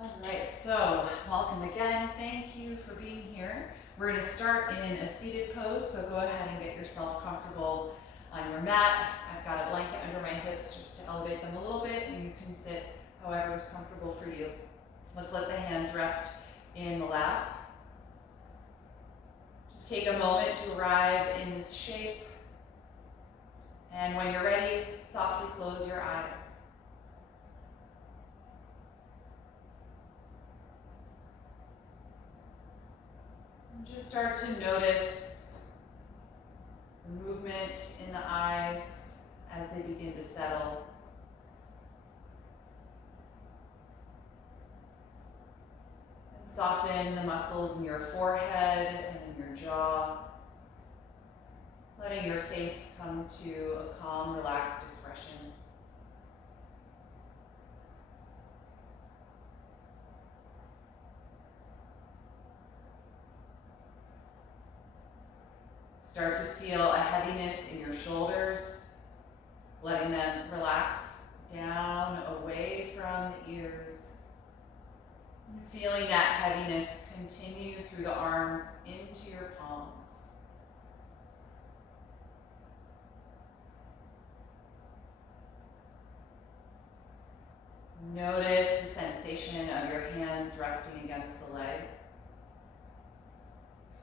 All right, so welcome again. Thank you for being here. We're going to start in a seated pose, so go ahead and get yourself comfortable on your mat. I've got a blanket under my hips just to elevate them a little bit, and you can sit however is comfortable for you. Let's let the hands rest in the lap. Just take a moment to arrive in this shape, and when you're ready, softly close your eyes. Just start to notice the movement in the eyes as they begin to settle. And soften the muscles in your forehead and in your jaw, letting your face come to a calm, relaxed expression. Start to feel a heaviness in your shoulders, letting them relax down away from the ears. And feeling that heaviness continue through the arms into your palms. Notice the sensation of your hands resting against the legs.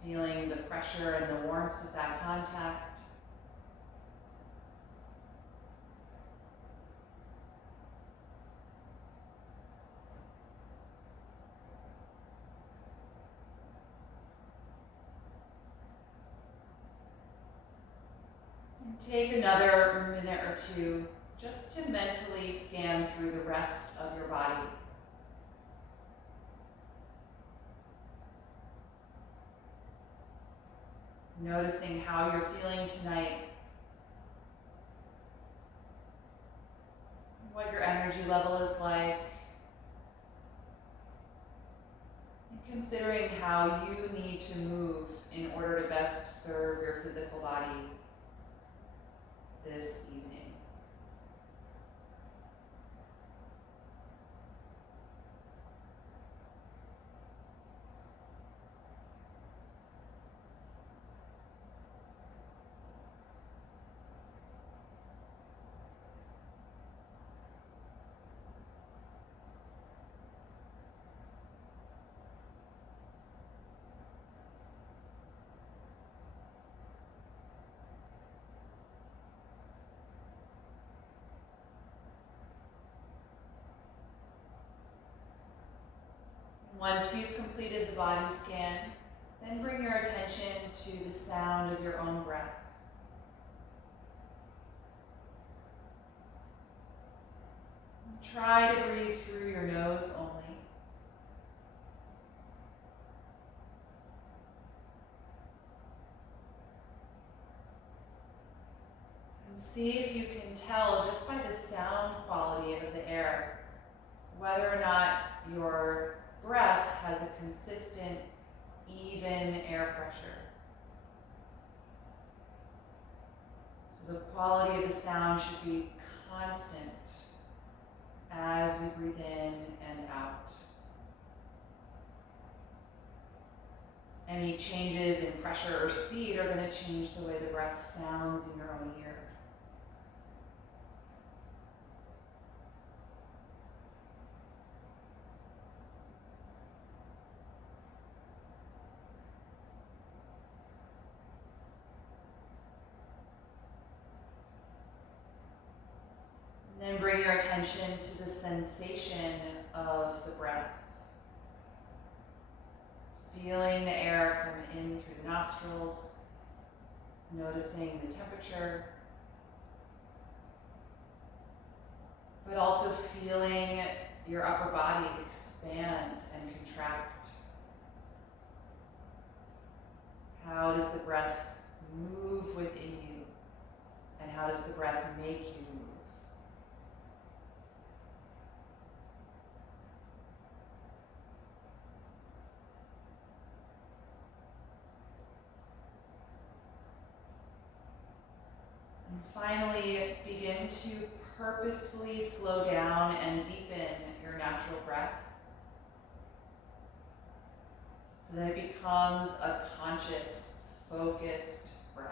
Feeling the pressure and the warmth of that contact. And take another minute or two just to mentally scan through the rest of your body. Noticing how you're feeling tonight, what your energy level is like, and considering how you need to move in order to best serve your physical body this evening. Once you've completed the body scan, then bring your attention to the sound of your own breath. Try to breathe through your nose only. And see if you can tell just by the sound quality of the air whether or not your breath has a consistent, even air pressure. So the quality of the sound should be constant as you breathe in and out. Any changes in pressure or speed are going to change the way the breath sounds in your own ear. Then bring your attention to the sensation of the breath. Feeling the air come in through the nostrils, noticing the temperature, but also feeling your upper body expand and contract. How does the breath move within you, and how does the breath make you move? And finally, begin to purposefully slow down and deepen your natural breath so that it becomes a conscious, focused breath.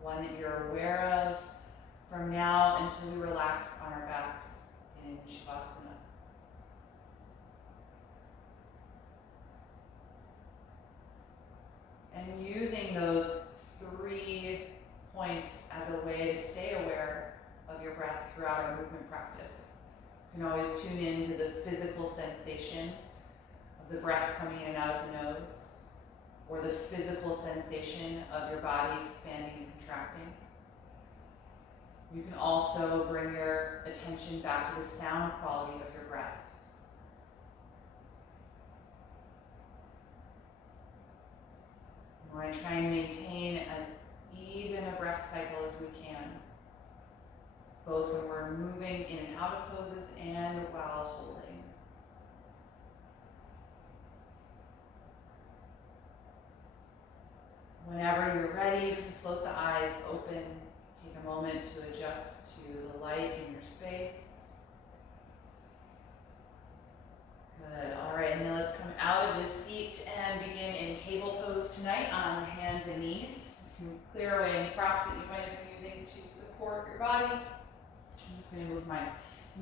One that you're aware of from now until we relax on our backs in Shavasana. And using those 3 points as a way to stay aware of your breath throughout our movement practice. You can always tune into the physical sensation of the breath coming in and out of the nose, or the physical sensation of your body expanding and contracting. You can also bring your attention back to the sound quality of your breath. We're going to try and maintain as even a breath cycle as we can, both when we're moving in and out of poses and while holding. Whenever you're ready, you can float the eyes open. Take a moment to adjust to the light in your space. Good. All right, and then let's come out of this seat and begin in table pose tonight on hands and knees. You can clear away any props that you might have been using to support your body. I'm just going to move my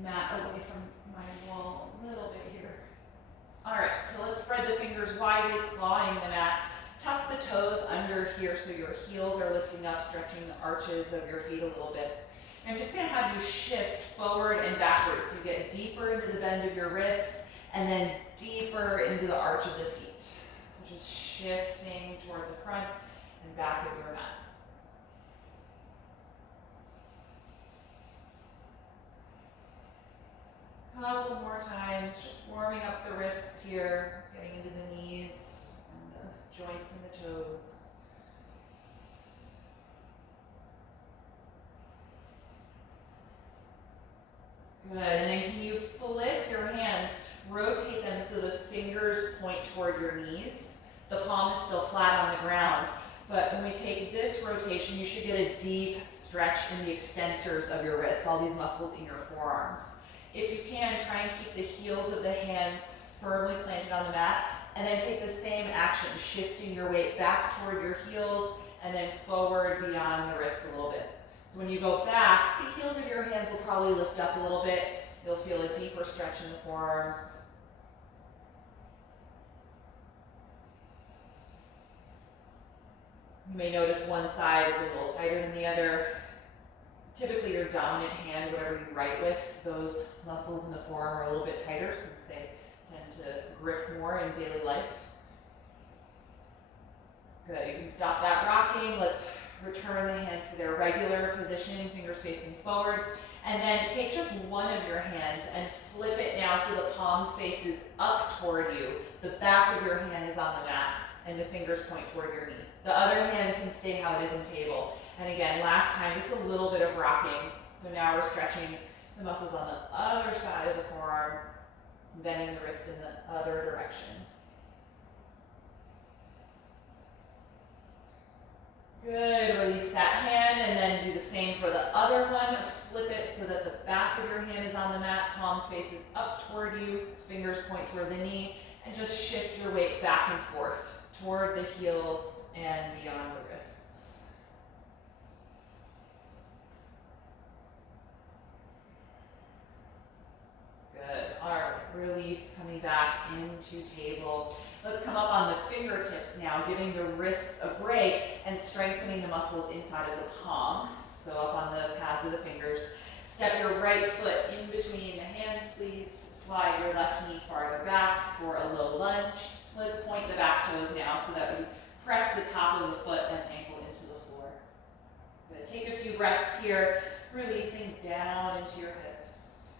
mat away from my wall a little bit here. All right, so let's spread the fingers widely, clawing the mat. Tuck the toes under here so your heels are lifting up, stretching the arches of your feet a little bit. And I'm just going to have you shift forward and backwards. So you get deeper into the bend of your wrists and then deeper into the arch of the feet. So just shifting toward the front and back of your mat. Couple more times, just warming up the wrists here, getting into the knees and the joints and the toes. Good, and then can you flip your hands, rotate them so the fingers point toward your knees. The palm is still flat on the ground, but when we take this rotation, you should get a deep stretch in the extensors of your wrists, all these muscles in your forearms. If you can, try and keep the heels of the hands firmly planted on the mat, and then take the same action, shifting your weight back toward your heels and then forward beyond the wrists a little bit. So when you go back, the heels of your hands will probably lift up a little bit. You'll feel a deeper stretch in the forearms. You may notice one side is a little tighter than the other. Typically your dominant hand, whatever you write with, those muscles in the forearm are a little bit tighter since they tend to grip more in daily life. Good, you can stop that rocking. Let's return the hands to their regular position, fingers facing forward. And then take just one of your hands and flip it now so the palm faces up toward you. The back of your hand is on the mat and the fingers point toward your knee. The other hand can stay how it is in table. And again, last time, just a little bit of rocking. So now we're stretching the muscles on the other side of the forearm, bending the wrist in the other direction. Good, release that hand and then do the same for the other one. Flip it so that the back of your hand is on the mat, palm faces up toward you, fingers point toward the knee, and just shift your weight back and forth toward the heels and beyond the wrists. Good, all right, release, coming back into table. Let's come up on the fingertips now, giving the wrists a break and strengthening the muscles inside of the palm. So up on the pads of the fingers. Step your right foot in between the hands, please. Slide your left knee farther back for a low lunge. Let's point the back toes now so that we press the top of the foot and ankle into the floor. Good. Take a few breaths here, releasing down into your hips.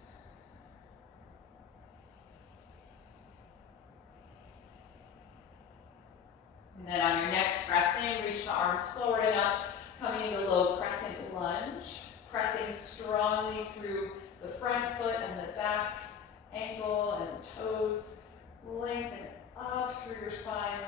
And then on your next breath in, reach the arms forward and up, coming into low crescent lunge, pressing strongly through the front foot and the back, ankle and toes, lengthen up through your spine.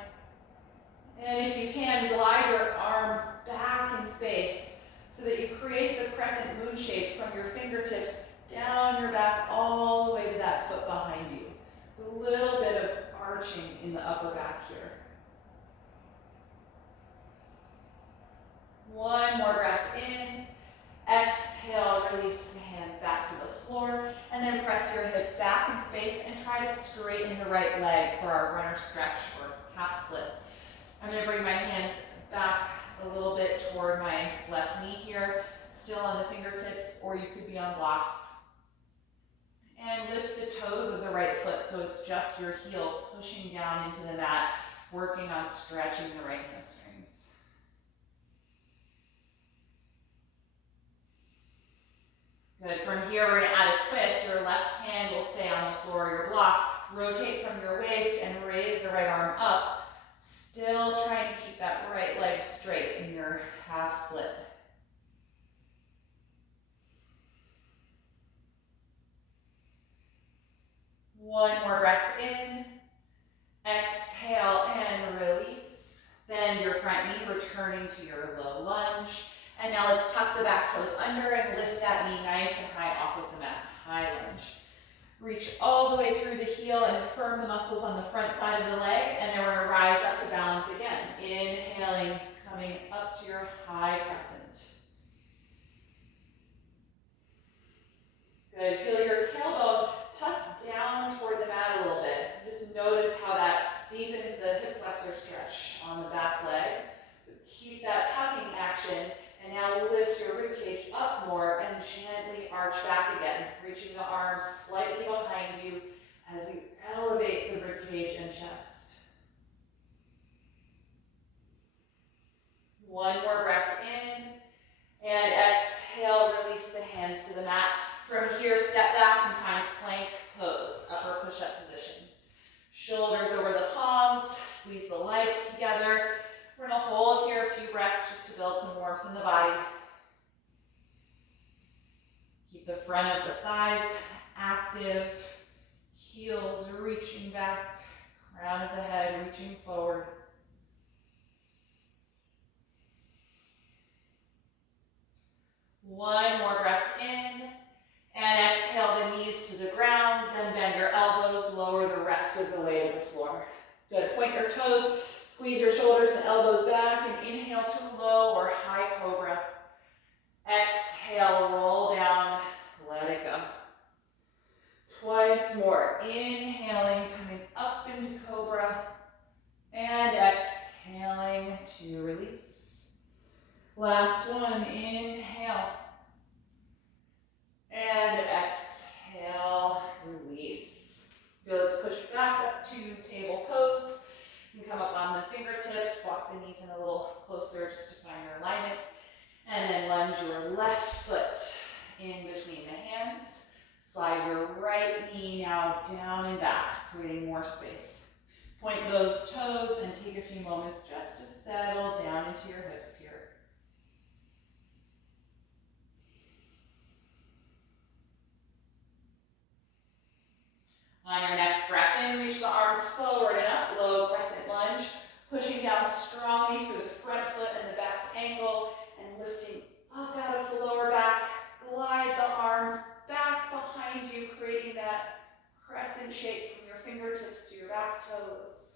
And if you can, glide your arms back in space so that you create the crescent moon shape from your fingertips down your back all the way to that foot behind you. So a little bit of arching in the hips back in space and try to straighten the right leg for our runner stretch or half split. I'm going to bring my hands back a little bit toward my left knee here, still on the fingertips, or you could be on blocks. And lift the toes of the right foot so it's just your heel pushing down into the mat, working on stretching the right hamstrings. Good. From here, we're going to add a twist. Your left hand will stay on the floor of your block. Rotate from your waist and raise the right arm up. Still trying to keep that right leg straight in your half split. One more breath in. Exhale and release. Bend your front knee, returning to your low lunge. And now let's tuck the back toes under and lift that knee nice and high off of the mat. High lunge. Reach all the way through the heel and firm the muscles on the front side of the leg. And then we're going to rise up to balance again. Inhaling, coming up to your high crescent. Good. Feel your tailbone tuck down toward the mat a little bit. Just notice how that deepens the hip flexor stretch on the back leg. So keep that tucking action. And now lift your ribcage up more and gently arch back again, reaching the arms slightly behind you as you elevate the ribcage and chest. One more breath in, and exhale, release the hands to the mat. From here, step back and find plank pose, upper push-up position. Shoulders over the palms, squeeze the legs together. We're going to hold here a few breaths just to build some warmth in the body. Keep the front of the thighs active, heels reaching back, crown of the head reaching forward. One more breath in, and exhale the knees to the ground, then bend your elbows, lower the rest of the way to the floor. Good, point your toes. Squeeze your shoulders and elbows back and inhale to low or high cobra. Exhale, roll down, let it go. Twice more. Inhaling, coming up into cobra. And exhaling to release. Last one, inhale. And exhale, release. Feel let's push back up to table pose. You can come up on the fingertips, walk the knees in a little closer just to find your alignment. And then lunge your left foot in between the hands. Slide your right knee now down and back, creating more space. Point those toes and take a few moments just to settle down into your hips here. On your next breath in, reach the arms forward and up, low crescent lunge, pushing down strongly through the front foot and the back ankle, and lifting up out of the lower back. Glide the arms back behind you, creating that crescent shape from your fingertips to your back toes.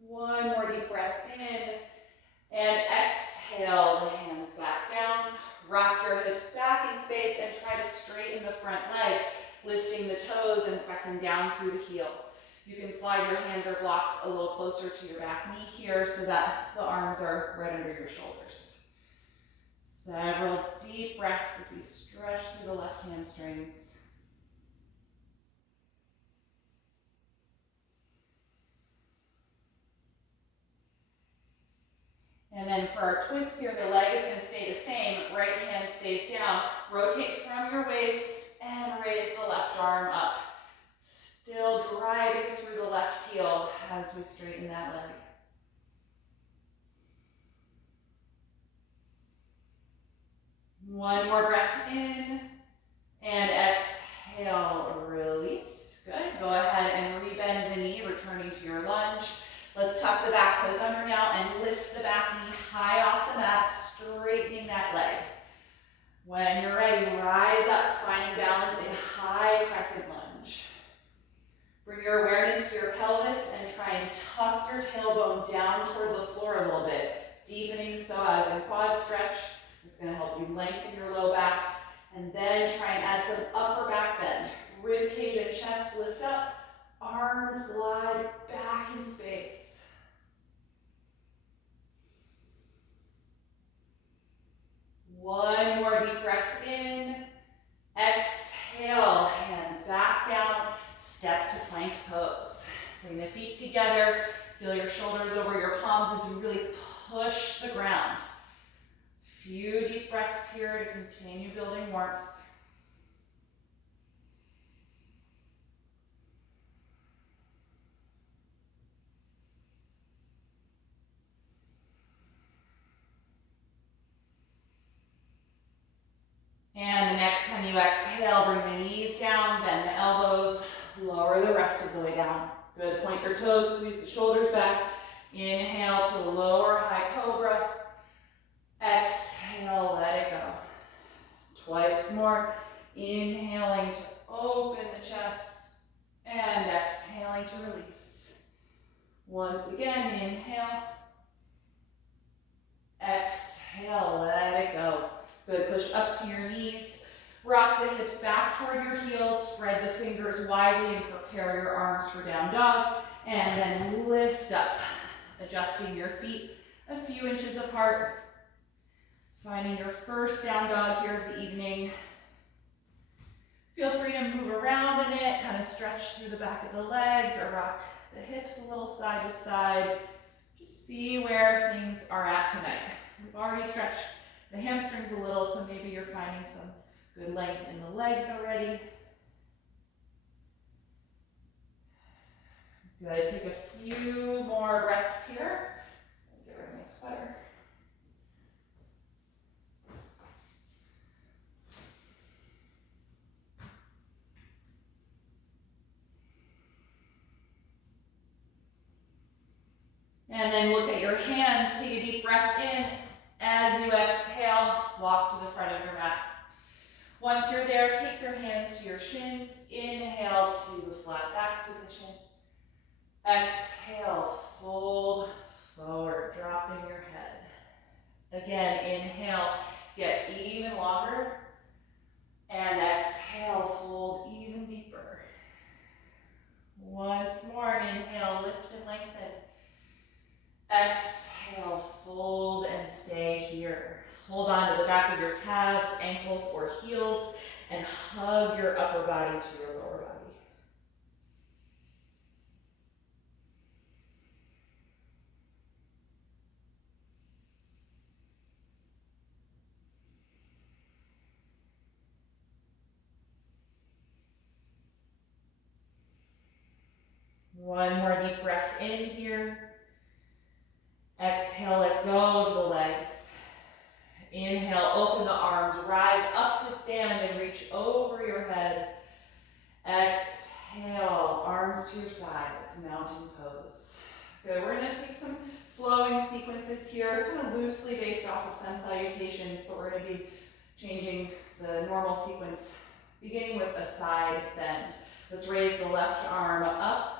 One more deep breath in, and exhale the hands back down. Rock your hips back in space and try to straighten the front leg, lifting the toes and pressing down through the heel. You can slide your hands or blocks a little closer to your back knee here so that the arms are right under your shoulders. Several deep breaths as we stretch through the left hamstrings. And then for our twist here, the leg is going to stay the same. Right hand stays down. Rotate from your waist and raise the left arm up. Still driving through the left heel as we straighten that leg. One more breath in and exhale, release. Good. Go ahead and rebend the knee, returning to your lunge. Let's tuck the back toes under now and lift the back knee high off the mat, straightening that leg. When you're ready, rise up, finding balance in high crescent lunge. Bring your awareness to your pelvis and try and tuck your tailbone down toward the floor a little bit, deepening the psoas and quad stretch. You lengthen your low back, and then try and add some upper back bend. Rib cage and chest lift up, arms glide back in space. One more deep breath in. Exhale, hands back down, step to plank pose. Bring the feet together, feel your shoulders over your palms as you really push the ground. Few deep breaths here to continue building warmth. And the next time you exhale, bring the knees down, bend the elbows, lower the rest of the way down. Good, point your toes, squeeze the shoulders back. Inhale to a lower high cobra. Exhale, let it go. Twice more. Inhaling to open the chest and exhaling to release. Once again, inhale. Exhale, let it go. Good, push up to your knees. Rock the hips back toward your heels. Spread the fingers widely and prepare your arms for down dog. And then lift up, adjusting your feet a few inches apart. Finding your first down dog here of the evening. Feel free to move around in it, kind of stretch through the back of the legs or rock the hips a little side to side. Just see where things are at tonight. We've already stretched the hamstrings a little, so maybe you're finding some good length in the legs already. Good, take a few more breaths here. Just get rid of my sweater. And then look at your hands, take a deep breath in. As you exhale, walk to the front of your mat. Once you're there, take your hands to your shins. Inhale to the flat back position. Exhale, fold forward, dropping your head. Again, inhale, get even longer. And exhale, fold even deeper. Once more, inhale, lift and lengthen. Exhale, fold and stay here. Hold on to the back of your calves, ankles, or heels, and hug your upper body to your lower body. One more deep breath in here. Exhale, let go of the legs. Inhale, open the arms, rise up to stand and reach over your head. Exhale, arms to your side. It's mountain pose. Good, we're gonna take some flowing sequences here, kind of loosely based off of sun salutations, but we're gonna be changing the normal sequence, beginning with a side bend. Let's raise the left arm up.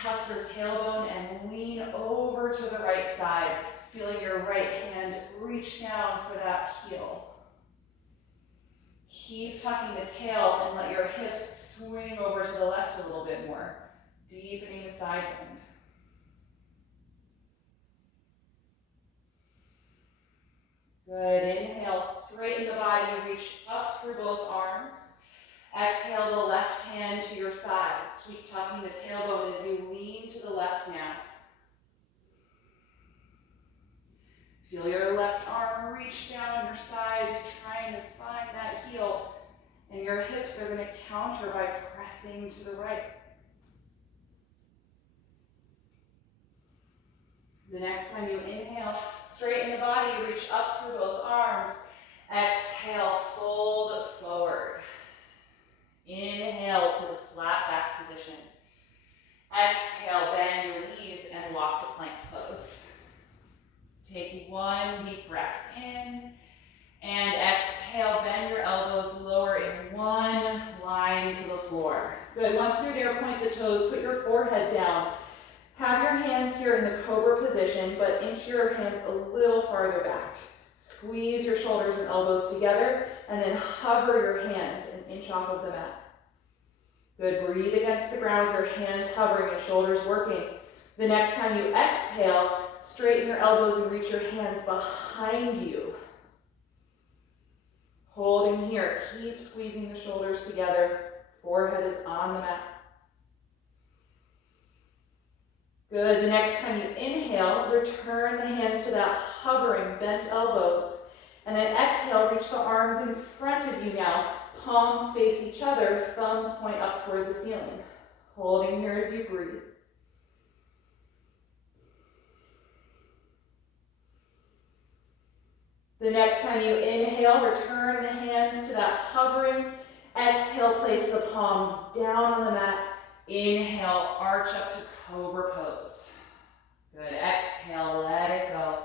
Tuck your tailbone and lean over to the right side. Feeling your right hand reach down for that heel. Keep tucking the tail and let your hips swing over to the left a little bit more, deepening the side bend. Good, inhale, straighten the body, reach up through both arms. Exhale the left hand to your side. Keep tucking the tailbone as you lean to the left now. Feel your left arm reach down your side, trying to find that heel. And your hips are going to counter by pressing to the right. The next time you inhale, straighten the body, reach up through both arms. Exhale, fold forward. Inhale to the flat back position. Exhale, bend your knees and walk to plank pose. Take one deep breath in and exhale, bend your elbows, lower in one line to the floor. Good, once you're there, point the toes, put your forehead down. Have your hands here in the cobra position, but inch your hands a little farther back. Squeeze your shoulders and elbows together, and then hover your hands an inch off of the mat. Good, breathe against the ground with your hands hovering and shoulders working. The next time you exhale, straighten your elbows and reach your hands behind you. Holding here, keep squeezing the shoulders together. Forehead is on the mat. Good, the next time you inhale, return the hands to that hovering, bent elbows. And then exhale, reach the arms in front of you now. Palms face each other, thumbs point up toward the ceiling. Holding here as you breathe. The next time you inhale, return the hands to that hovering. Exhale, place the palms down on the mat. Inhale, arch up to Cobra Pose. Good, exhale, let it go.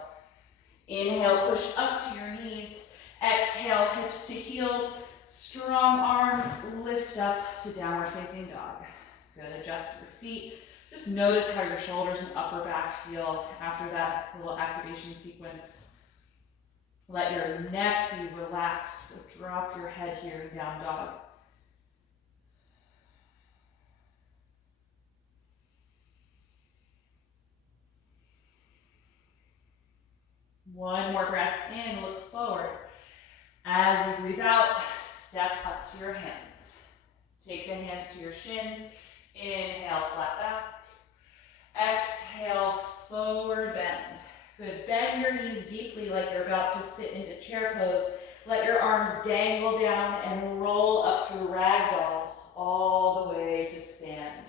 Inhale, push up to your knees. Exhale, hips to heels. Strong arms, lift up to downward facing dog. Good, adjust your feet. Just notice how your shoulders and upper back feel after that little activation sequence. Let your neck be relaxed, so drop your head here in down dog. One more breath in, look forward. As you breathe out, step up to your hands. Take the hands to your shins. Inhale, flat back. Exhale, forward bend. Good, bend your knees deeply like you're about to sit into chair pose. Let your arms dangle down and roll up through ragdoll all the way to stand.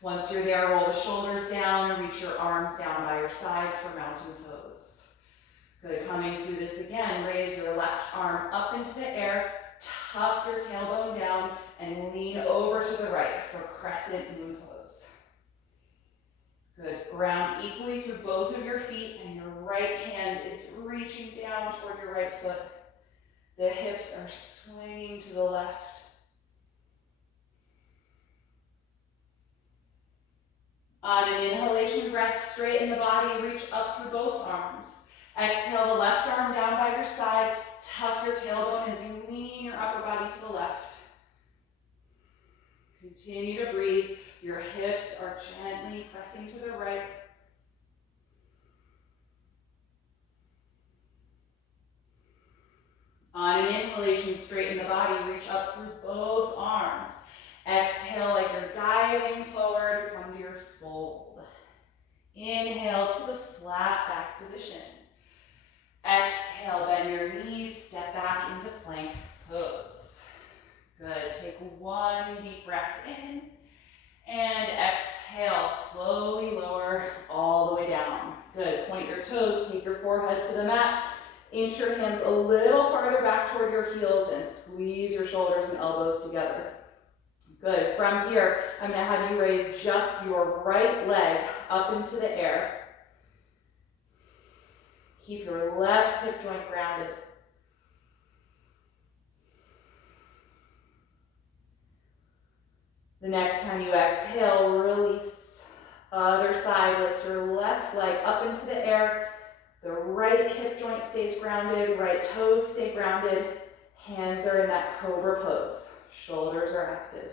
Once you're there, roll the shoulders down and reach your arms down by your sides for mountain pose. Good, coming through this again, raise your left arm up into the air, tuck your tailbone down, and lean over to the right for Crescent Lunge pose. Good, ground equally through both of your feet, and your right hand is reaching down toward your right foot. The hips are swinging to the left. On an inhalation breath, straighten the body, reach up through both arms. Exhale the left arm down by your side, tuck your tailbone as you lean your upper body to the left. Continue to breathe. Your hips are gently pressing to the right. On an inhalation, straighten the body, reach up through both arms. Exhale like you're diving forward, come to your fold. Inhale to the flat back position. Exhale, bend your knees, step back into plank pose. Good, take one deep breath in, and exhale, slowly lower all the way down. Good, point your toes, take your forehead to the mat, inch your hands a little farther back toward your heels, and squeeze your shoulders and elbows together. Good, from here, I'm gonna have you raise just your right leg up into the air. Keep your left hip joint grounded. The next time you exhale, release. Other side, lift your left leg up into the air. The right hip joint stays grounded, right toes stay grounded. Hands are in that Cobra Pose. Shoulders are active.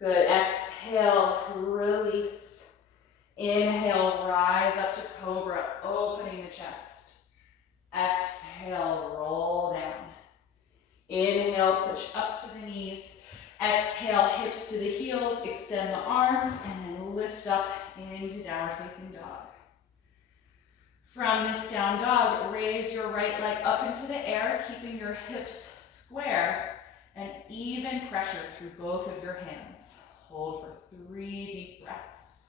Good, exhale, release. Inhale, rise up to Cobra, opening the chest. Exhale, roll down. Inhale, push up to the knees. Exhale, hips to the heels, extend the arms, and then lift up into downward facing dog. From this down dog, raise your right leg up into the air, keeping your hips square and even pressure through both of your hands. Hold for 3 deep breaths.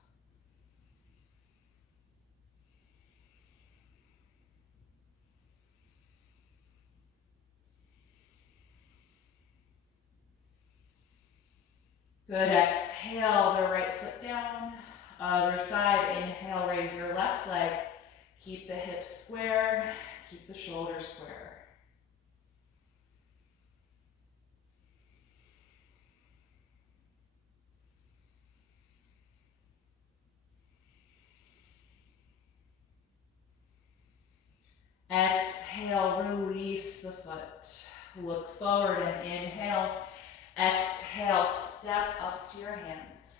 Good, exhale the right foot down. Other side, inhale, raise your left leg. Keep the hips square, keep the shoulders square. exhale, release the foot. Look forward and inhale. Exhale, step up to your hands.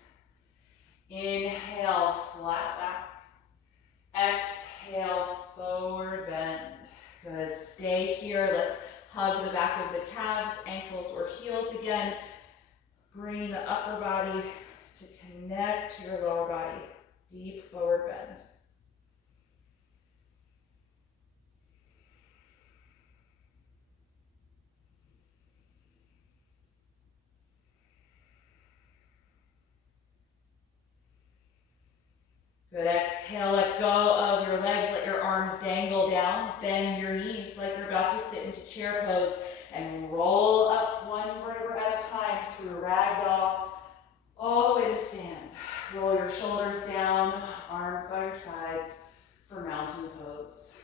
Inhale, flat back. Exhale, forward bend. Good, stay here. Let's hug the back of the calves, ankles, or heels again. Bring the upper body to connect to your lower body. Deep forward bend. Good, exhale, let go of your legs, let your arms dangle down, bend your knees like you're about to sit into chair pose, and roll up one vertebra at a time through ragdoll, all the way to stand. Roll your shoulders down, arms by your sides for mountain pose.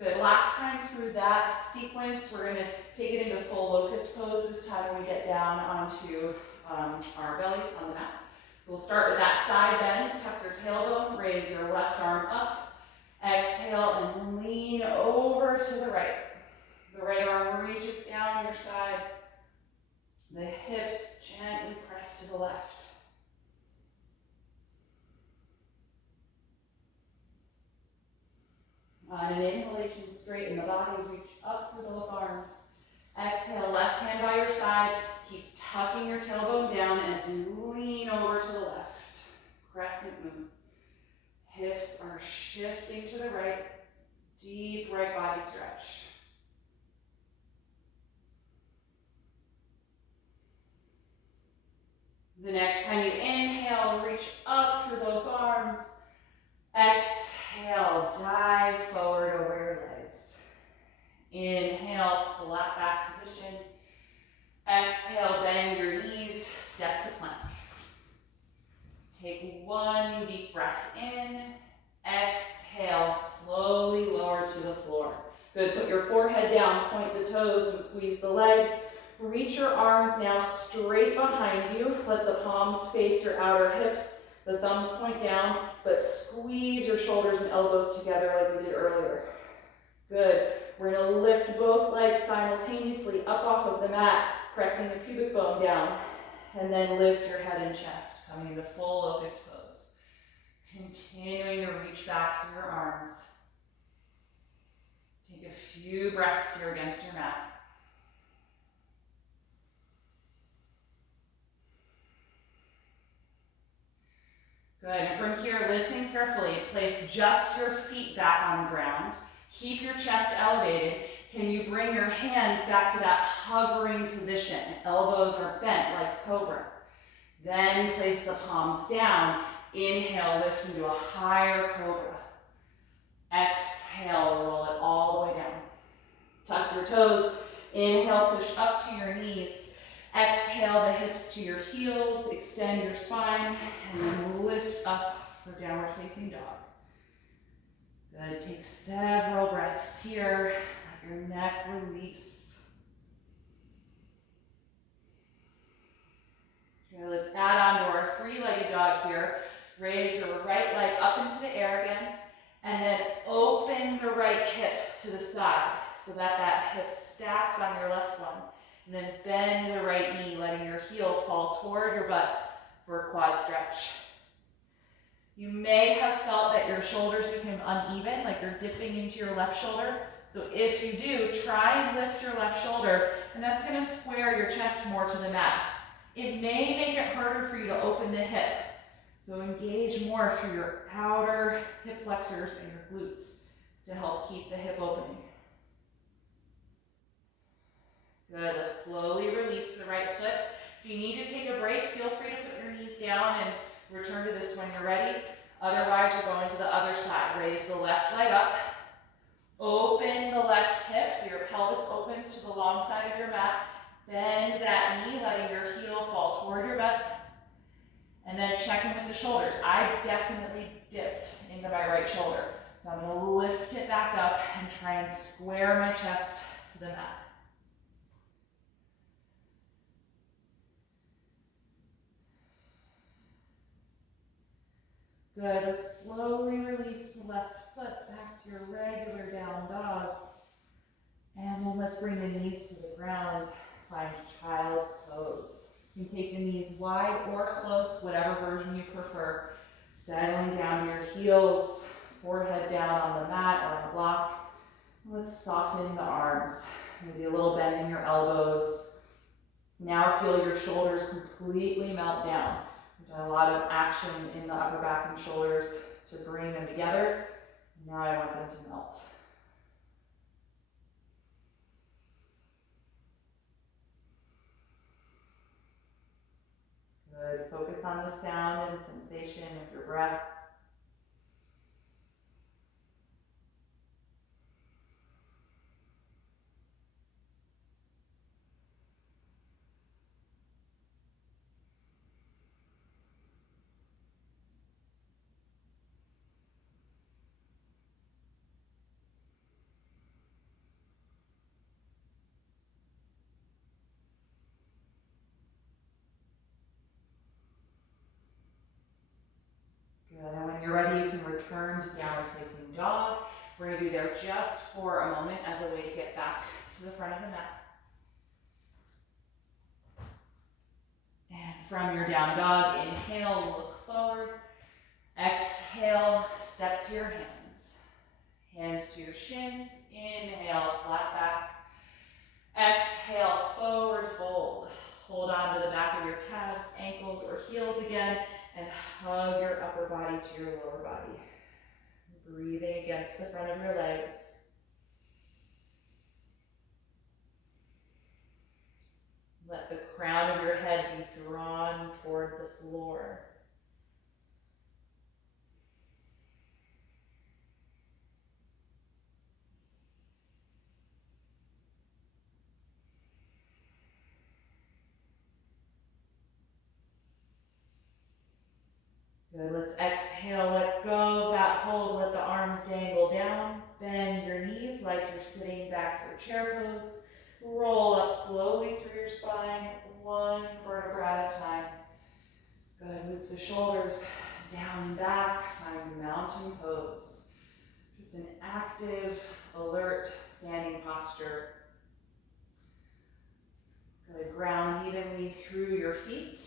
Good, last time through that sequence, we're gonna take it into full locust pose this time when we get down onto our bellies on the mat. So we'll start with that side bend, tuck your tailbone, raise your left arm up, exhale and lean over to the right. The right arm reaches down your side, the hips gently press to the left. On an inhalation, straighten the body, reach up through both arms. Exhale, left hand by your side. Keep tucking your tailbone down as you lean over to the left. Crescent moon. Hips are shifting to the right. Deep right body stretch. The next time you inhale, reach up through both arms. Exhale, dive forward over your legs. Inhale, flat back position. Exhale, bend your knees, step to plank. Take one deep breath in. Exhale, slowly lower to the floor. Good, put your forehead down, point the toes and squeeze the legs. Reach your arms now straight behind you. Let the palms face your outer hips. The thumbs point down, but squeeze your shoulders and elbows together like we did earlier. Good. We're going to lift both legs simultaneously up off of the mat, pressing the pubic bone down, and then lift your head and chest, coming into full locust pose. Continuing to reach back through your arms. Take a few breaths here against your mat. Good, and from here, listen carefully. Place just your feet back on the ground. Keep your chest elevated. Can you bring your hands back to that hovering position? Elbows are bent like cobra. Then place the palms down. Inhale, lift into a higher cobra. Exhale, roll it all the way down. Tuck your toes. Inhale, push up to your knees. Exhale the hips to your heels, extend your spine, and then lift up for downward facing dog. Good, take several breaths here. Let your neck release. Good, let's add on to our three-legged dog here. Raise your right leg up into the air again, and then open the right hip to the side so that that hip stacks on your left one. And then bend the right knee, letting your heel fall toward your butt for a quad stretch. You may have felt that your shoulders became uneven, like you're dipping into your left shoulder. So if you do, try and lift your left shoulder, and that's going to square your chest more to the mat. It may make it harder for you to open the hip. So engage more through your outer hip flexors and your glutes to help keep the hip opening. Good, let's slowly release the right foot. If you need to take a break, feel free to put your knees down and return to this when you're ready. Otherwise, we're going to the other side. Raise the left leg up. Open the left hip so your pelvis opens to the long side of your mat. Bend that knee, letting your heel fall toward your butt. And then check in with the shoulders. I definitely dipped into my right shoulder. So I'm going to lift it back up and try and square my chest to the mat. Good, let's slowly release the left foot back to your regular down dog. And then let's bring the knees to the ground. Find Child's Pose. You can take the knees wide or close, whatever version you prefer. Settling down to your heels, forehead down on the mat or on a block. Let's soften the arms. Maybe a little bend in your elbows. Now feel your shoulders completely melt down. We've done a lot of action in the upper back and shoulders to bring them together. Now I want them to melt. Good. Focus on the sound and sensation of your breath. Good. And when you're ready, you can return to downward facing dog. We're going to be there just for a moment as a way to get back to the front of the mat. And from your down dog, inhale, look forward. Exhale, step to your hands. Hands to your shins. Inhale, flat back. Exhale, forward fold. Hold on to the back of your calves, ankles, or heels again, and hug your upper body to your lower body. Breathing against the front of your legs. Let the crown of your head be drawn toward the floor. Good, let's exhale, let go of that hold, let the arms dangle down. Bend your knees like you're sitting back for chair pose. Roll up slowly through your spine, one vertebra at a time. Good, loop the shoulders down and back, find mountain pose. Just an active, alert, standing posture. Good, ground evenly through your feet.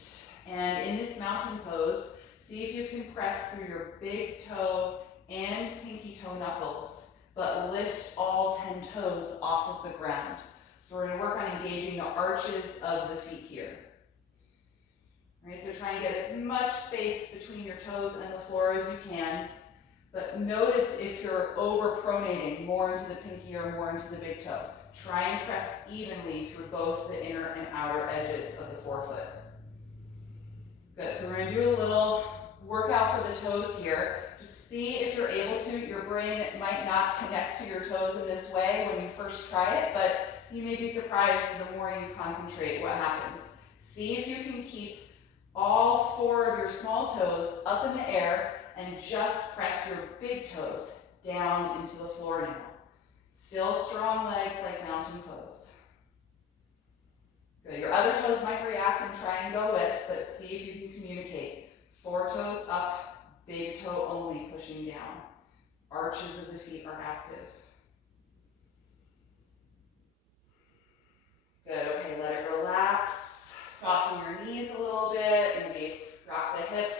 And in this mountain pose, see if you can press through your big toe and pinky toe knuckles, but lift all 10 toes off of the ground. So we're going to work on engaging the arches of the feet here. All right, so try and get as much space between your toes and the floor as you can, but notice if you're over-pronating more into the pinky or more into the big toe. Try and press evenly through both the inner and outer edges of the forefoot. Good, so we're going to do a little workout for the toes here. Just see if you're able to. Your brain might not connect to your toes in this way when you first try it, but you may be surprised the more you concentrate what happens. See if you can keep all 4 of your small toes up in the air and just press your big toes down into the floor now. Still strong legs like mountain pose. Good. Your other toes might react and try and go with, but see if you can communicate. 4 toes up, big toe only pushing down. Arches of the feet are active. Good, okay, let it relax. Soften your knees a little bit, maybe rock the hips.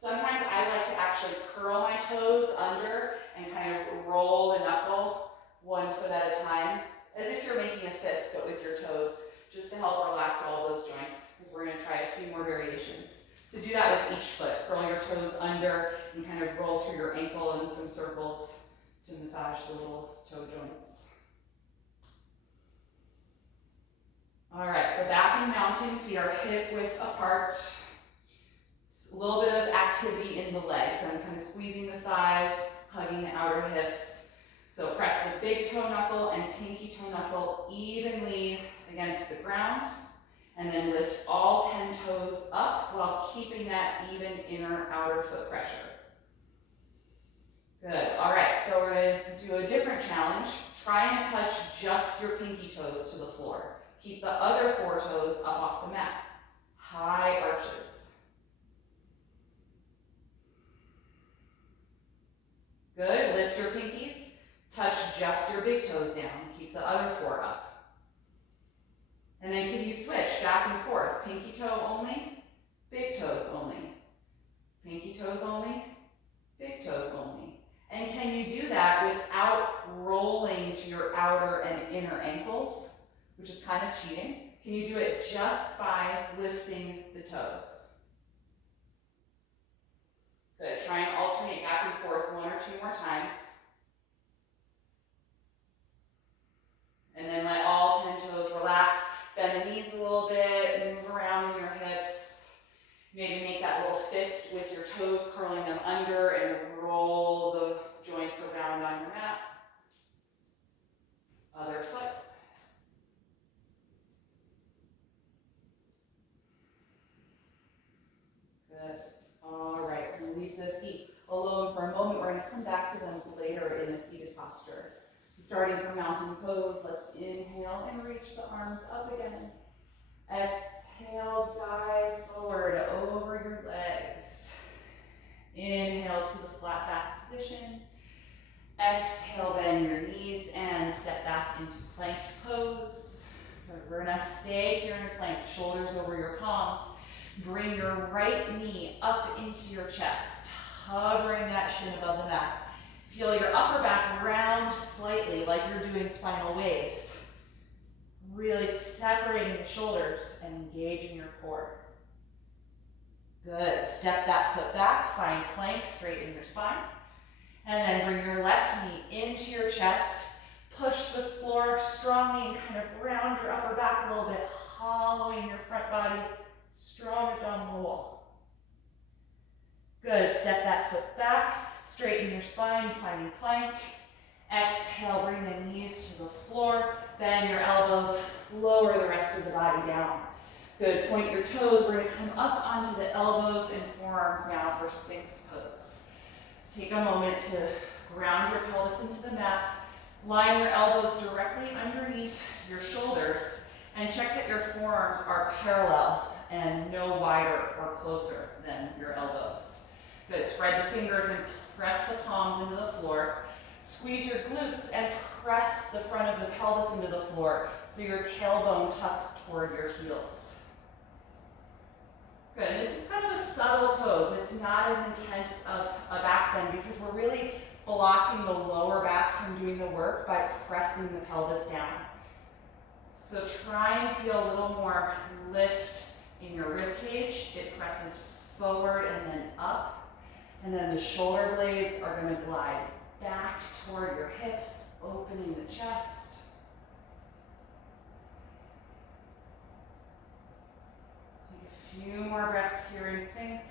Sometimes I like to actually curl my toes under and kind of roll the knuckle 1 foot at a time, as if you're making a fist, but with your toes, just to help relax all those joints, because we're going to try a few more variations. So do that with each foot. Curl your toes under and kind of roll through your ankle in some circles to massage the little toe joints. All right, so back in mountain, feet are hip width apart. A little bit of activity in the legs. I'm kind of squeezing the thighs, hugging the outer hips. So press the big toe knuckle and pinky toe knuckle evenly against the ground, and then lift all 10 toes up while keeping that even inner outer foot pressure. Good, all right, so we're gonna do a different challenge. Try and touch just your pinky toes to the floor. Keep the other 4 toes up off the mat. High arches. Good, lift your pinkies. Touch just your big toes down. Keep keep the other 4 up. And then can you switch back and forth? Pinky toe only, big toes only. Pinky toes only, big toes only. And can you do that without rolling to your outer and inner ankles, which is kind of cheating? Can you do it just by lifting the toes? Good. Try and alternate back and forth 1 or 2 more times. And then let all 10 toes relax. Bend the knees a little bit, move around in your hips. Maybe make that little fist with your toes, curling them under, and roll the joints around on your mat. Other foot. Good. All right, we're going to leave the feet alone for a moment. We're going to come back to them later in a seated posture. So starting from mountain pose, let's inhale and reach the arms up again. Exhale, dive forward over your legs. Inhale to the flat back position. Exhale, bend your knees and step back into plank pose. We're going to stay here in plank, shoulders over your palms. Bring your right knee up into your chest, hovering that shin above the mat. Feel your upper back round slightly like you're doing spinal waves. Really separating the shoulders and engaging your core. Good. Step that foot back, find plank, straighten your spine. And then bring your left knee into your chest. Push the floor strongly and kind of round your upper back a little bit, hollowing your front body. Strong abdominal wall. Good. Step that foot back, straighten your spine, finding plank. Exhale, bring the knees to the floor. Bend your elbows, lower the rest of the body down. Good. Point your toes. We're going to come up onto the elbows and forearms now for Sphinx Pose. So take a moment to ground your pelvis into the mat. Line your elbows directly underneath your shoulders and check that your forearms are parallel and no wider or closer than your elbows. Good. Spread the fingers and press the palms into the floor. Squeeze your glutes and press the front of the pelvis into the floor so your tailbone tucks toward your heels. Good. This is kind of a subtle pose. It's not as intense of a back bend because we're really blocking the lower back from doing the work by pressing the pelvis down. So try and feel a little more lift in your rib cage. It presses forward and then up. And then the shoulder blades are going to glide back toward your hips, opening the chest. Take a few more breaths here in Sphinx.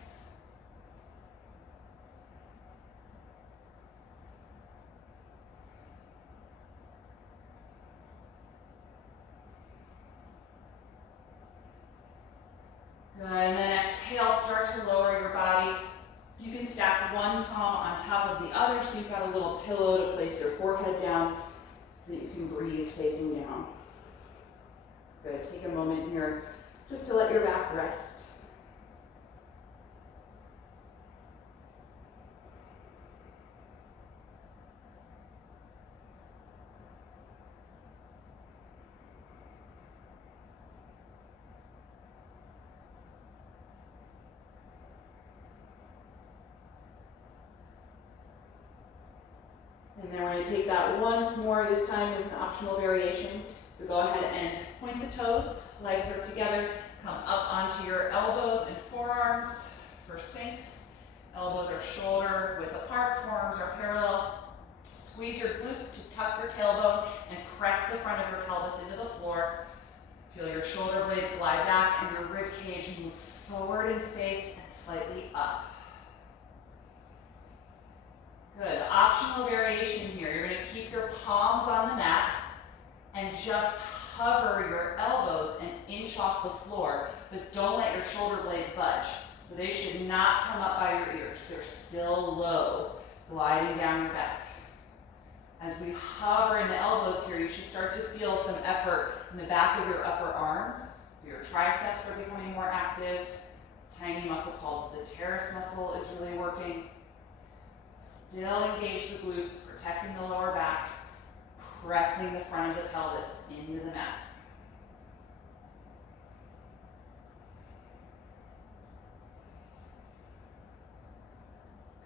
Good, and then exhale, start to lower your body. You can stack one palm on top of the other so you've got a little pillow to place your forehead down so that you can breathe facing down. Good, take a moment here just to let your back rest. And then we're going to take that once more, this time with an optional variation. So go ahead and point the toes, legs are together, come up onto your elbows and forearms for Sphinx. Elbows are shoulder width apart, forearms are parallel. Squeeze your glutes to tuck your tailbone and press the front of your pelvis into the floor. Feel your shoulder blades glide back and your rib cage move forward in space and slightly up. Good. Optional variation here. You're going to keep your palms on the mat and just hover your elbows an inch off the floor, but don't let your shoulder blades budge. So they should not come up by your ears. They're still low, gliding down your back. As we hover in the elbows here, you should start to feel some effort in the back of your upper arms. So your triceps are becoming more active. Tiny muscle called the teres muscle is really working. Still engage the glutes, protecting the lower back. pressing the front of the pelvis into the mat.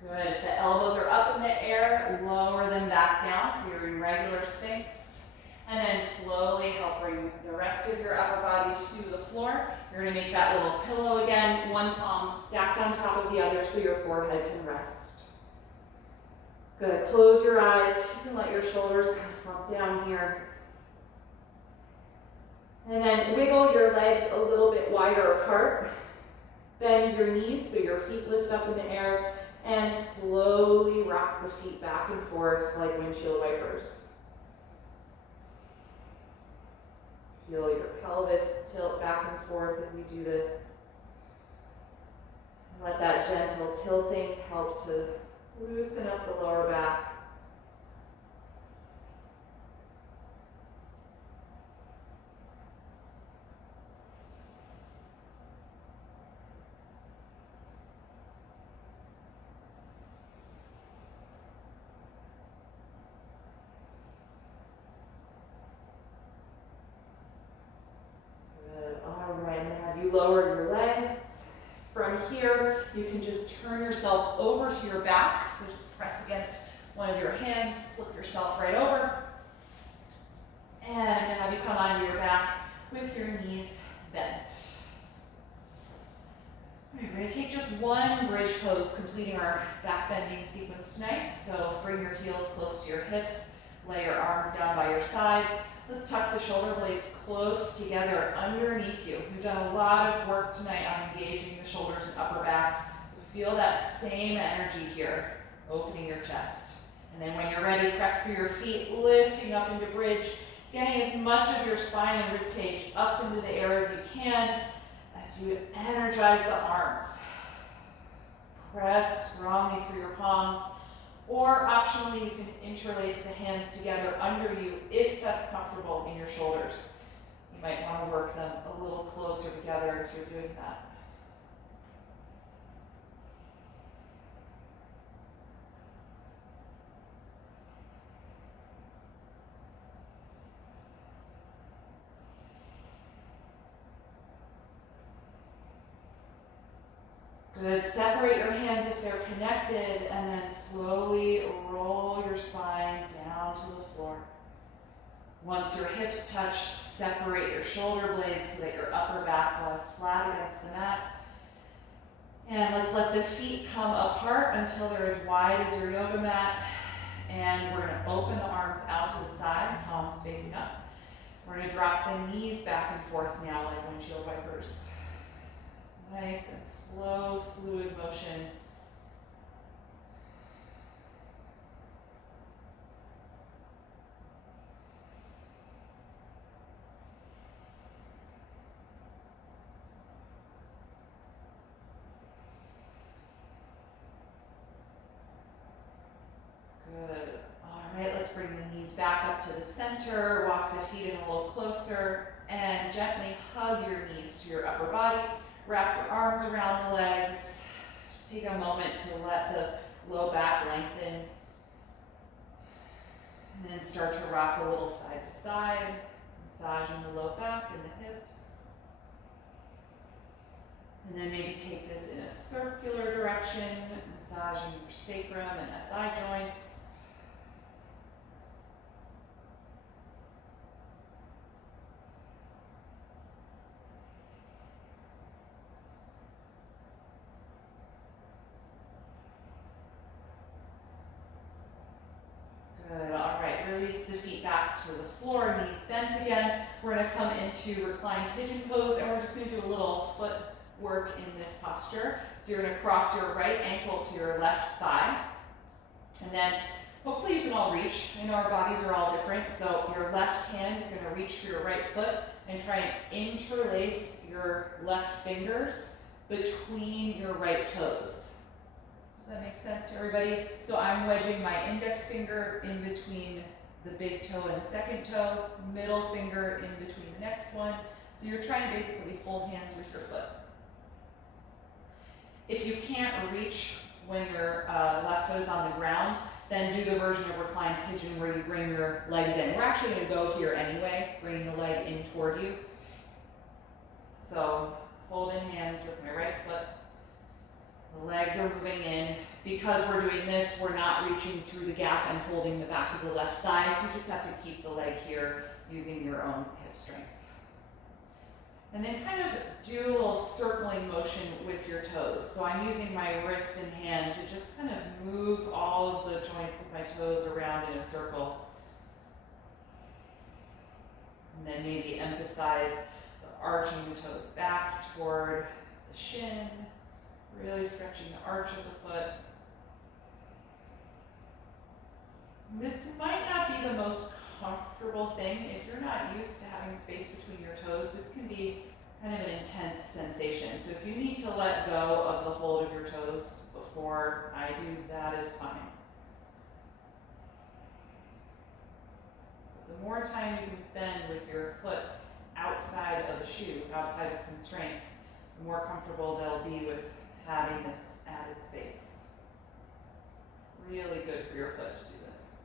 Good. If the elbows are up in the air, lower them back down so you're in regular Sphinx. And then slowly help bring the rest of your upper body to the floor. You're going to make that little pillow again, one palm stacked on top of the other so your forehead can rest. Good. Close your eyes. You can let your shoulders kind of slump down here. And then wiggle your legs a little bit wider apart. Bend your knees so your feet lift up in the air. And slowly rock the feet back and forth like windshield wipers. Feel your pelvis tilt back and forth as you do this. Let that gentle tilting help to loosen up the lower back. Lower your legs. From here, you can just turn yourself over to your back. So just press against one of your hands, flip yourself right over. And I'm going to have you come onto your back with your knees bent. All right, we're going to take just one bridge pose, completing our back bending sequence tonight. So bring your heels close to your hips, lay your arms down by your sides. Let's tuck the shoulder blades close together underneath you. We've done a lot of work tonight on engaging the shoulders and upper back. So feel that same energy here, opening your chest. And then when you're ready, press through your feet, lifting up into bridge, getting as much of your spine and rib cage up into the air as you can as you energize the arms. Press strongly through your palms. Or optionally, you can interlace the hands together under you if that's comfortable in your shoulders. You might want to work them a little closer together if you're doing that. Good. Separate your hands if they're connected, and then slowly roll your spine down to the floor. Once your hips touch, separate your shoulder blades so that your upper back lies flat against the mat. And let's let the feet come apart until they're as wide as your yoga mat. And we're going to open the arms out to the side, palms facing up. We're going to drop the knees back and forth now like windshield wipers. Nice and slow, fluid motion. Good. All right, let's bring the knees back up to the center. Walk the feet in a little closer and gently hug your knees to your upper body. Wrap your arms around the legs. Just take a moment to let the low back lengthen. And then start to rock a little side to side, massaging the low back and the hips. And then maybe take this in a circular direction, massaging your sacrum and SI joints. Good, all right, release the feet back to the floor, knees bent again. We're gonna come into Reclined Pigeon Pose, and we're just gonna do a little foot work in this posture. So you're gonna cross your right ankle to your left thigh. And then hopefully you can all reach. I know our bodies are all different, so your left hand is gonna reach for your right foot and try and interlace your left fingers between your right toes. Does that make sense to everybody? So I'm wedging my index finger in between the big toe and the second toe, middle finger in between the next one. So you're trying to basically hold hands with your foot. If you can't reach when your left foot is on the ground, then do the version of Reclined Pigeon where you bring your legs in. We're actually going to go here anyway, bring the leg in toward you. So hold in hands with my right foot. The legs are moving in. Because we're doing this, we're not reaching through the gap and holding the back of the left thigh, so you just have to keep the leg here using your own hip strength. And then kind of do a little circling motion with your toes. So I'm using my wrist and hand to just kind of move all of the joints of my toes around in a circle. And then maybe emphasize the arching the toes back toward the shin, really stretching the arch of the foot. This might not be the most comfortable thing. If you're not used to having space between your toes, this can be kind of an intense sensation. So if you need to let go of the hold of your toes before I do, that is fine. But the more time you can spend with your foot outside of the shoe, outside of constraints, the more comfortable they'll be with having this added space. Really good for your foot to do this.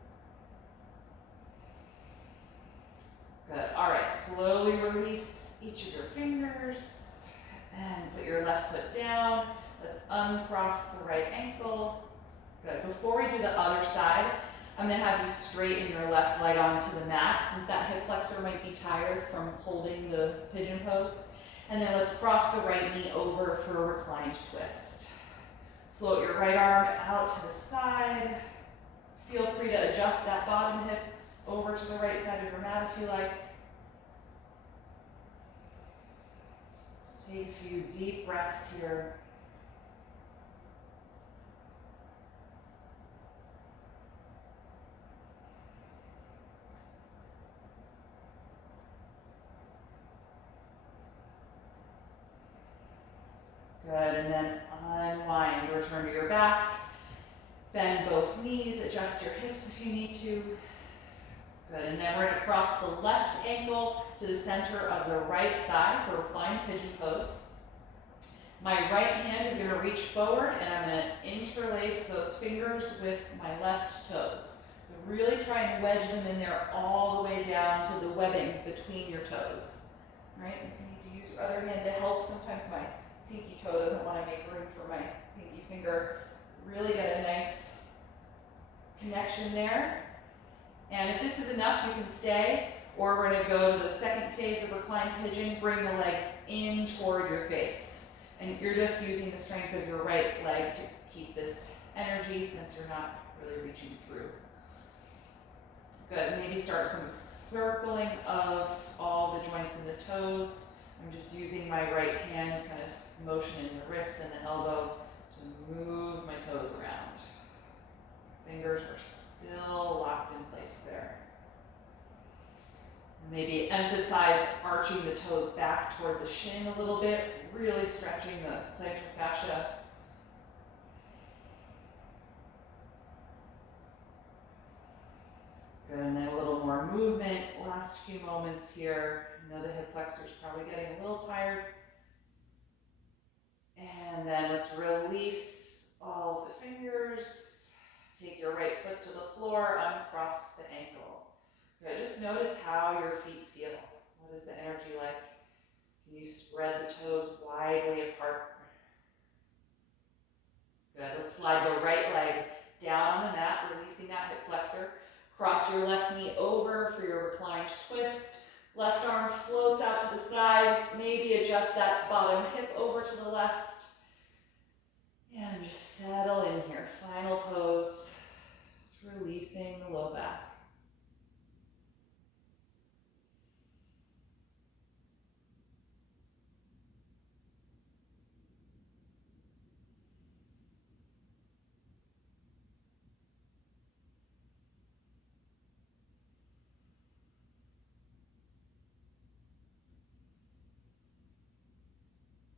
Good. All right, slowly release each of your fingers and put your left foot down. Let's uncross the right ankle. Good. Before we do the other side, I'm going to have you straighten your left leg onto the mat since that hip flexor might be tired from holding the pigeon pose. And then let's cross the right knee over for a reclined twist. Float your right arm out to the side. Feel free to adjust that bottom hip over to the right side of your mat if you like. Just take a few deep breaths here. Good, and then unwind, return to your back. Bend both knees, adjust your hips if you need to. Good, and then we're going to cross the left ankle to the center of the right thigh for Reclined Pigeon Pose. My right hand is going to reach forward and I'm going to interlace those fingers with my left toes. So really try and wedge them in there all the way down to the webbing between your toes. All right, if you need to use your other hand to help, sometimes my pinky toe doesn't want to make room for my pinky finger. So really get a nice connection there. And if this is enough, you can stay, or we're going to go to the second phase of Reclined Pigeon, bring the legs in toward your face. And you're just using the strength of your right leg to keep this energy since you're not really reaching through. Good, maybe start some circling of all the joints in the toes. I'm just using my right hand, kind of motioning the wrist and the elbow to move my toes around. Fingers are still locked in place there. Maybe emphasize arching the toes back toward the shin a little bit, really stretching the plantar fascia. Good, and then a little more movement. Last few moments here. I know the hip flexor is probably getting a little tired. And then let's release all of the fingers. Take your right foot to the floor, uncross the ankle. Good. Just notice how your feet feel. What is the energy like? Can you spread the toes widely apart? Good. Let's slide the right leg down on the mat, releasing that hip flexor. Cross your left knee over for your reclined twist. Left arm floats out to the side. Maybe adjust that bottom hip over to the left. And just settle in here. Final pose. Just releasing the low back.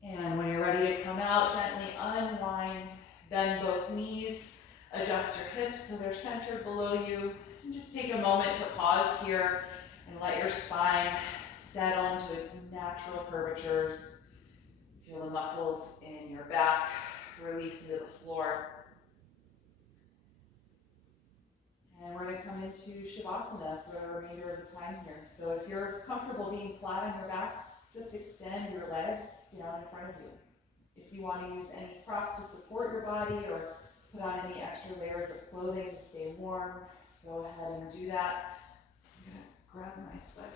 And when you're ready to come out, gently unwind, bend both knees, adjust your hips so they're centered below you, and just take a moment to pause here and let your spine settle into its natural curvatures. Feel the muscles in your back release into the floor. And we're going to come into Shavasana for the remainder of the time here. So if you're comfortable being flat on your back, just extend your legs down in front of you. If you want to use any props to support your body or put on any extra layers of clothing to stay warm, go ahead and do that. I'm going to grab my sweater.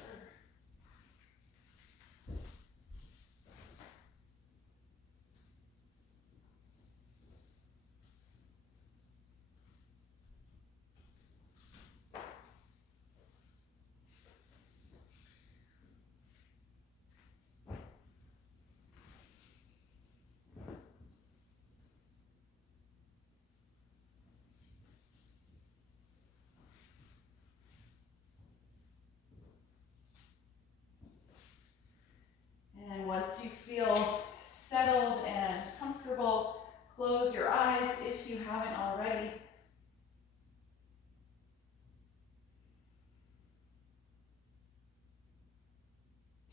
And once you feel settled and comfortable, close your eyes if you haven't already.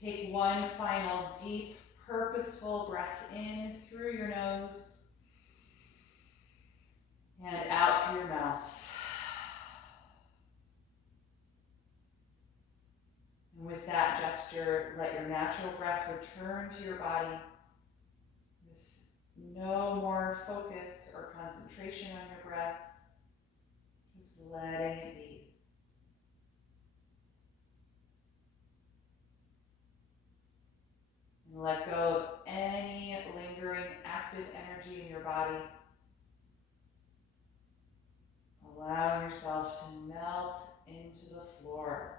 Take one final deep, purposeful breath in through your nose and out through your mouth. And with that gesture, let your natural breath return to your body with no more focus or concentration on your breath, just letting it be. And let go of any lingering active energy in your body. Allowing yourself to melt into the floor.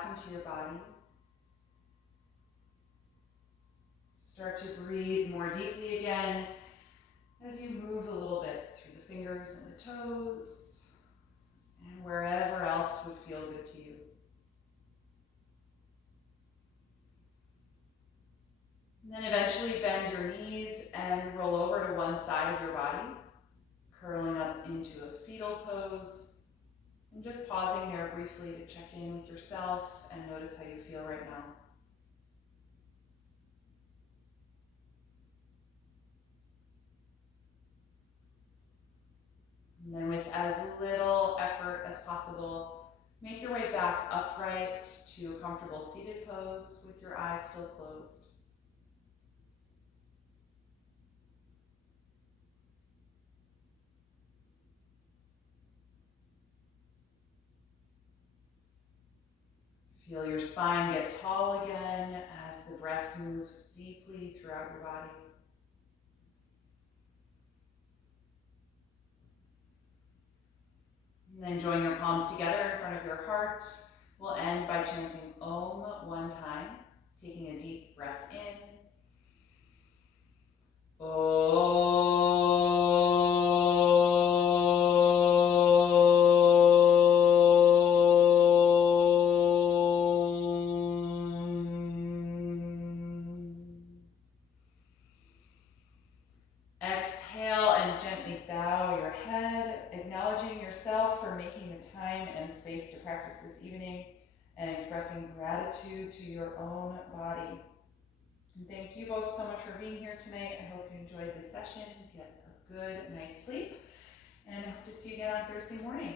back into your body. Start to breathe more deeply again as you move a little bit through the fingers and the toes and wherever else would feel good to you. And then eventually bend your knees and roll over to one side of your body, curling up into a fetal pose, and just pausing there briefly to check in with yourself and notice how you feel right now. And then with as little effort as possible, make your way back upright to a comfortable seated pose with your eyes still closed. Feel your spine get tall again as the breath moves deeply throughout your body. And then join your palms together in front of your heart. We'll end by chanting Om one time, taking a deep breath in. Exhale and gently bow your head, acknowledging yourself for making the time and space to practice this evening and expressing gratitude to your own body. And thank you both so much for being here tonight. I hope you enjoyed this session. Get a good night's sleep and hope to see you again on Thursday morning.